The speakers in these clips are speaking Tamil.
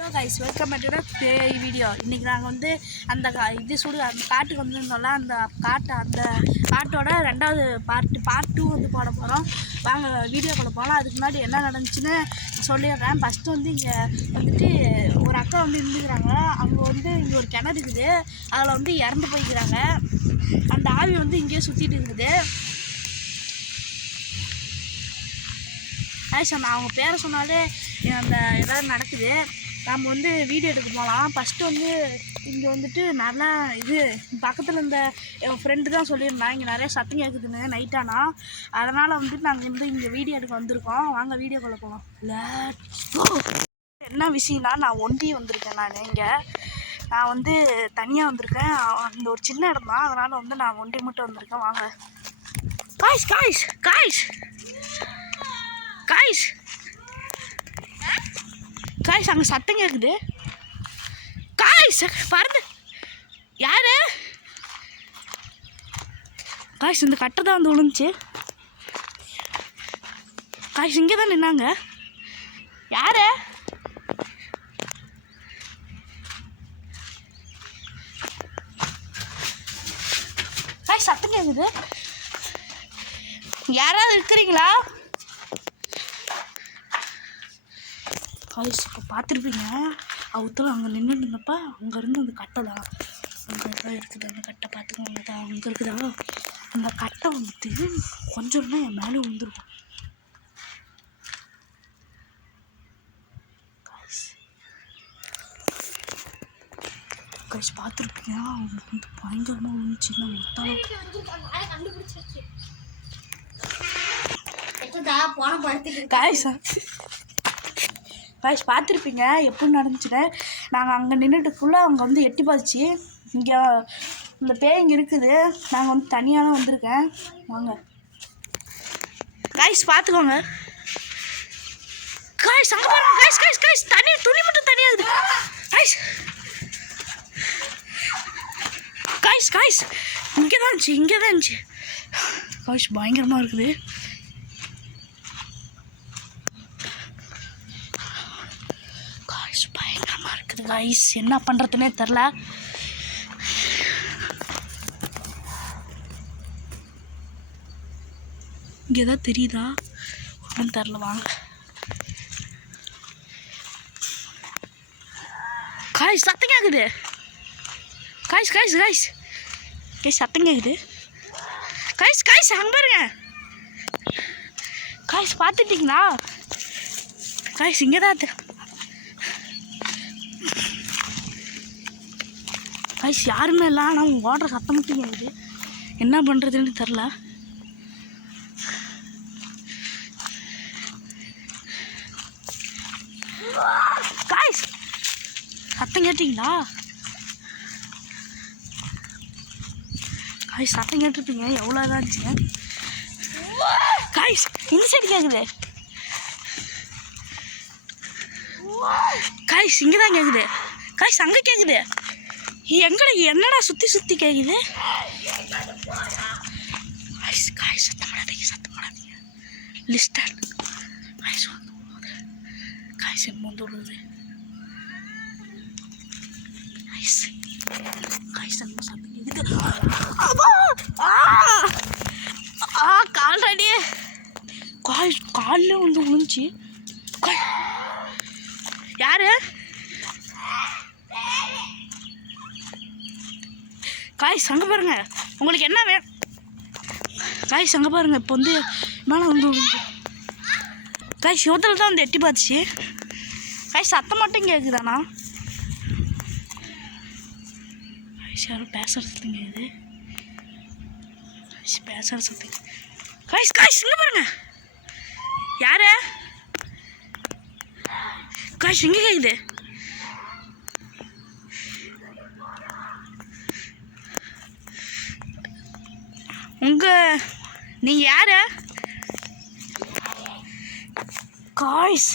Hello guys, welcome back to video. இன்றைக்கி நாங்கள் வந்து அந்த அந்த காட்டுக்கு வந்துருந்தோம்ல, அந்த காட்டோட ரெண்டாவது பார்ட் 2 வந்து போட போகிறோம். வாங்க வீடியோக்குள்ள போகலாம். அதுக்கு முன்னாடி என்ன நடந்துச்சுன்னு சொல்லிடுறேன். ஃபஸ்ட்டு வந்து இங்கே வந்துட்டு ஒரு அக்கா வந்து இருந்துக்கிறாங்க. அவங்க வந்து இங்கே ஒரு கிணறு இருக்குது, அதில் வந்து இறந்து போய்க்கிறாங்க. அந்த ஆவி வந்து இங்கேயே சுற்றிட்டு இருக்குது. நான் அவங்க பேரை சொன்னாலே அந்த ஏதாவது நடக்குது. நம்ம வந்து வீடியோ எடுக்க போகலாம். ஃபஸ்ட்டு வந்து இங்கே வந்துட்டு நல்லா பக்கத்தில் இருந்த என் ஃப்ரெண்டு தான் சொல்லியிருந்தேன், இங்கே நிறைய சத்தம் கேட்குதுன்னு நைட்டானா. அதனால் வந்துட்டு நாங்கள் வந்து இங்கே வீடியோ எடுக்க வந்திருக்கோம். வாங்க வீடியோக்குள்ளே போகலாம். Let's go. என்ன விஷயம்னா, நான் ஒண்டி வந்திருக்கேன். நான் வந்து தனியாக வந்திருக்கேன். அந்த ஒரு சின்ன இடம் தான், அதனால் வந்து நான் ஒண்டி மட்டும் வந்திருக்கேன். வாங்க guys guys guys guys guys, அங்கே சத்தம் கேட்குது. காய்ஸ் பறந்து யாரு காய்ஸ்? இந்த கட்டை தான் வந்து விழுந்துச்சு. காய்ஸ் இங்கே தான் நின்னாங்க. யாரு? காய்ஸ் சத்தம் கேட்குது. யாராவது இருக்கிறீங்களா? காய்ஸ் இப்போ பார்த்துருப்பீங்க, அவத்துல அங்கே நின்று இருந்தப்ப அங்கேருந்து அந்த கட்டை தான் அங்கே தான் இருக்குது. அந்த கட்டை பார்த்துக்கோங்க, தான் அங்கே இருக்குதா. அந்த கட்டை வந்துட்டு கொஞ்சம் தான் என் மேலே விழுந்துருக்கும். காய்ஸ் பார்த்துருப்பீங்க, அவங்களுக்கு வந்து பயங்கரமாக வந்துச்சு. நான் மொத்தம் காய்ஸ் பார்த்துருப்பீங்க எப்படி நடந்துச்சுன்னு. நாங்கள் அங்கே நின்றுட்டு ஃபுல்லாக அவங்க வந்து எட்டி பார்த்துச்சு. இங்கே இந்த பேய் இங்கே இருக்குது. நாங்கள் வந்து தனியாக தான் வந்திருக்கேன். வாங்க காய்ஸ் பார்த்துக்கோங்க. காய்ஸ் அங்கே பாருங்க. காய்ஸ் காய்ஸ் காய்ஸ் தனி துணி மட்டும் தனியாகுது. காய்ஸ் காய்ஸ் காய்ஸ் இங்கே தான் இருந்துச்சு. காய்ஸ் பயங்கரமாக இருக்குது. காய்ஸ் என்ன பண்ணுறதுனே தெரில. இங்கே தான் தெரியுதா ஒன்றும் தெரில. வாங்க காய்ஸ் சத்தம் கேட்குது. காய்ஸ் காய்ஸ் காய்ஸ் காய்ஸ் சத்தம் கேட்குது. காய்ஸ் காய்ஸ் அங்கே பாருங்க. காய்ஸ் பார்த்துட்டிங்களா? காய்ஸ் இங்கே தான் காய்ஸ் யாருமே இல்லை. ஆனால் ஓடுற சத்தம் மட்டும் கேட்குது. என்ன பண்ணுறதுன்னு தெரில. காய்ஸ் சத்தம் கேட்டிங்களா? காய்ஸ் சத்தம் கேட்டிருப்பீங்க, எவ்வளோ தான் இருந்துச்சு. காய்ஸ் இந்த சைடு கேட்குது. காய்ஸ் இங்கே தான் கேட்குது. காய்ஸ் அங்கே கேட்குது. எங்கடா என்னடா சுற்றி கேட்குது? காய்ஸ் சத்தம் பண்ணாதீங்க. லிஸ்டன் காய்ஸ் வந்து காய்ஸ் வந்து விடுது. காய்ஸ் அங்கே சத்தம் கேட்குது. கால்டாடியே காய்ஸ் காலில் வந்து விழுந்துச்சு. யாரு? காய்ஸ் அங்கே பாருங்க. உங்களுக்கு என்ன வேணும்? காய்ஸ் அங்கே பாருங்க. இப்போ வந்து மேலே வந்து காய்ஸ் யோத்தில் தான் வந்து எட்டி பார்த்துச்சு. காய்ஸ் சத்தம் மட்டும் கேட்குதாண்ணா? காய்ஸ் யாரும் பேசுகிற சத்தம் கேட்குது. காய்ஸ் பேசுகிற சத்தம். காய்ஸ் காய்ஸ் இங்கே பாருங்க. யாரு? காய்ஸ் இங்கே கேட்குது. நீங்கள் யாரு? காய்ஸ்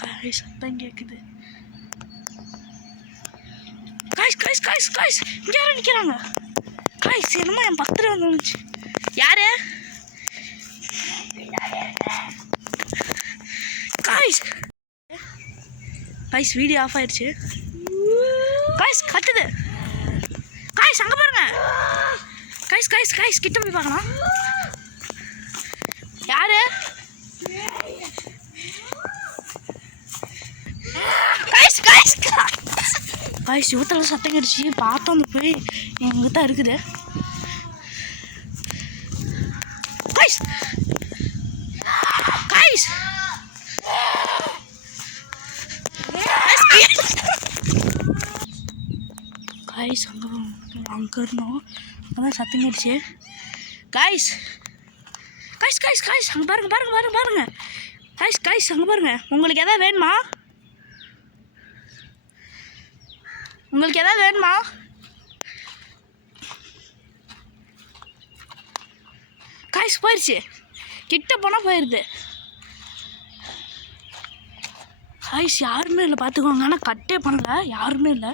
காய்ஸ் சத்தம் கேட்குது. காய்ஸ் காய்ஸ் காய்ஸ் காய்ஸ் இங்கே யாரும் நிற்கிறாங்க. காய்ஸ் என்னமா என் பக்கத்தில் வந்து விழுந்துச்சு. யாரு? காய்ஸ் காய்ஸ் வீடியோ ஆஃப் ஆயிடுச்சு. காய்ஸ் கத்துது. காய்ஸ் அங்கே பாருங்க. காய்ஸ் காய்ஸ் காய்ஸ் கிட்ட போய் பார்க்கலாம். யாரு? காய்ஸ் காய்ஸ் காய்ஸ் யூத்தில் சத்தம் கடிச்சு பார்த்தோம். அந்த போய் எங்கே தான் இருக்குது. காய்ஸ் காய்ஸ் காய்ஸ் அங்கே இருந்தோம். அதான் சத்தம் கடிச்சு. காய்ஸ் காய்ஸ் காய்ஸ் காய்ஸ் அங்கே பாருங்க பாருங்க பாருங்க பாருங்க. காய்ஸ் காய்ஸ் அங்கே பாருங்க. உங்களுக்கு எதாவது வேணுமா? உங்களுக்கு எதாவது வேணுமா? காய்ஸ் போயிடுச்சு. கிட்ட போனால் போயிடுது. காய்ஸ் யாருமே இல்லை பார்த்துக்கோங்க. ஆனால் கட்டே பண்ணல, யாருமே இல்லை.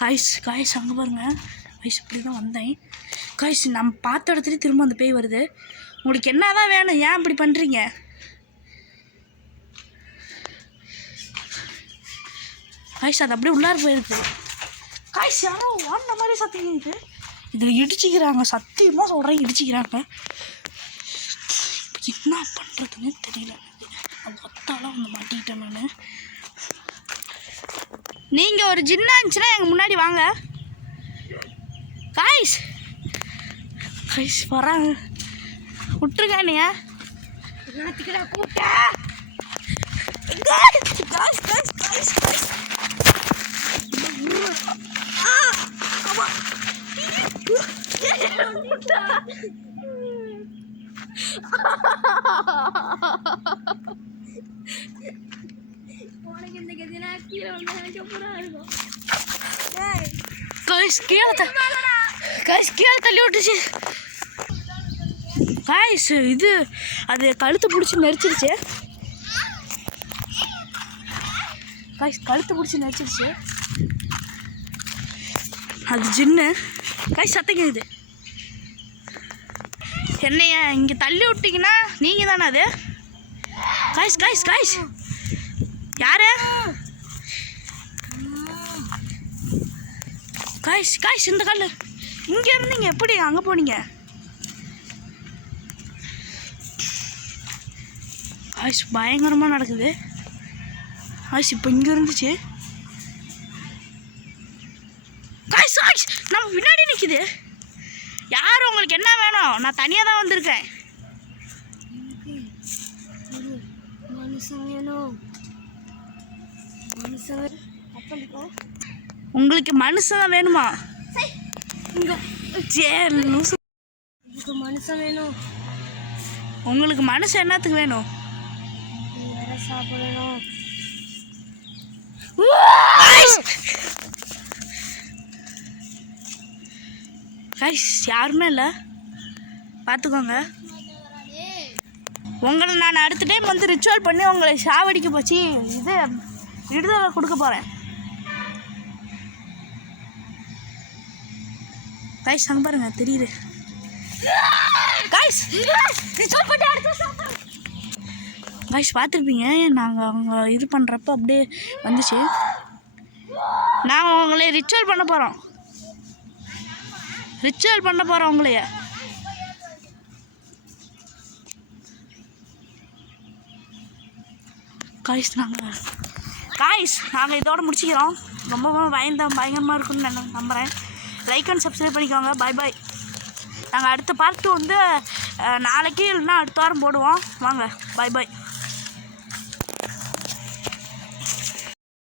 காய்ஸ் காய்ஸ் அங்கே பாருங்க. காய்ஸ் இப்படி தான் வந்தேன். காய்ஸ் நம்ம பார்த்த இடத்துல திரும்ப அந்த பேய் வருது. உங்களுக்கு என்ன தான் வேணும்? ஏன் இப்படி பண்ணுறீங்க? காய்ஸ் அது அப்படியே உள்ளார போயிருக்கு. காய்ஸ் யாரோ ஓடின மாதிரி சத்தியம் இருக்குது. இதில் இடிச்சிக்கிறாங்க, சத்தியமாக சொல்கிறேன் இடிச்சிக்கிறாங்க. என்ன பண்ணுறதுன்னு தெரியல. அது ஒத்தாலாம் வந்து மாட்டிக்கிட்டேன் நான். நீங்கள் ஒரு ஜின்னா இருந்துச்சுன்னா எங்கள் முன்னாடி வாங்க. காய்ஸ் காய்ஸ் வராங்க, விட்டுருங்க. நீங்க கூப்பிட்ட காய்ஸ் காய்ஸ் காய்ஸ் காய்ஸ் கீழே தள்ளி விட்டுச்சு. காய்ஸ் இது அது கழுத்து பிடிச்சி நெரிச்சிருச்சு. காய்ஸ் கழுத்து பிடிச்சி நெரிச்சிருச்சு. அது ஜின்னு. காய்ஸ் சத்தம் கேக்குது. என்னைய இங்கே தள்ளி விட்டீங்கன்னா நீங்கள் தானே அது? காய்ஸ் காய்ஸ் காய்ஸ் யாரு? காய்ஸ் காய்ஸ் இந்த கல் இங்கே இருந்தீங்க, எப்படி அங்கே போனீங்க? காய்ஸ் பயங்கரமாக நடக்குது. காய்ஸ் இப்போ இங்கே இருந்துச்சு. காய்ஸ் காய்ஸ் நம்ம பின்னாடி நிற்கிது. யார்? உங்களுக்கு என்ன வேணும்? நான் தனியாக தான் வந்திருக்கேன். உங்களுக்கு மனுஷன் தான் வேணுமா? மனுஷன் வேணும். உங்களுக்கு மனுஷன் என்னத்துக்கு வேணும்? சாப்பிடணும். காய்ஸ் யாருமே இல்லை பார்த்துக்கோங்க. உங்களை நான் அடுத்த டைம் வந்து ரிச்சுவல் பண்ணி உங்களை சாவடிக்க போச்சு இது விடுதலை கொடுக்க போகிறேன். காய்ஸ் அங்கே பாருங்க தெரியுது. காய்ஸ் ரிச்சுவல் பண்ணி காய்ஸ் பார்த்துருப்பீங்க. நாங்கள் அவங்க இது பண்ணுறப்ப அப்படியே வந்துச்சு. நாங்கள் உங்களை ரிச்சுவல் பண்ண போகிறோம். ரிச்சுவல் பண்ண போகிறோம் உங்களைய. காய்ஸ் நாங்கள் இதோட முடிச்சுக்கிறோம். ரொம்ப பயங்கரமாக இருக்குன்னு நான் நம்புகிறேன். லைக் அண்ட் சப்ஸ்கிரைப் பண்ணிக்கோங்க. பாய் பாய். நாங்கள் அடுத்த பார்ட் வந்து நாளைக்கு இல்லைன்னா அடுத்த வாரம் போடுவோம். வாங்க பாய் பாய்.